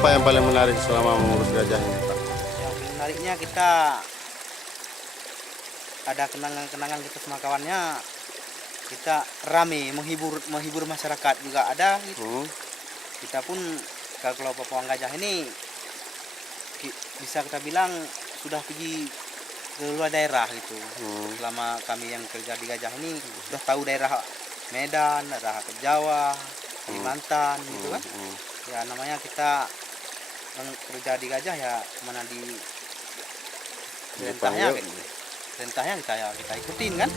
Apa yang paling menarik selama mengurus gajah ini, Pak? Yang menariknya kita ada kenangan-kenangan kita sama kawannya, kita rame menghibur masyarakat juga ada gitu. Kita pun kalau Papuan Gajah ini bisa kita bilang sudah pergi ke luar daerah gitu. Selama kami yang kerja di Gajah ini sudah tahu daerah Medan, daerah ke Jawa, Kalimantan gitu kan. Ya namanya kita yang kerja di Gajah ya mana di perintahnya kita ikutin kan.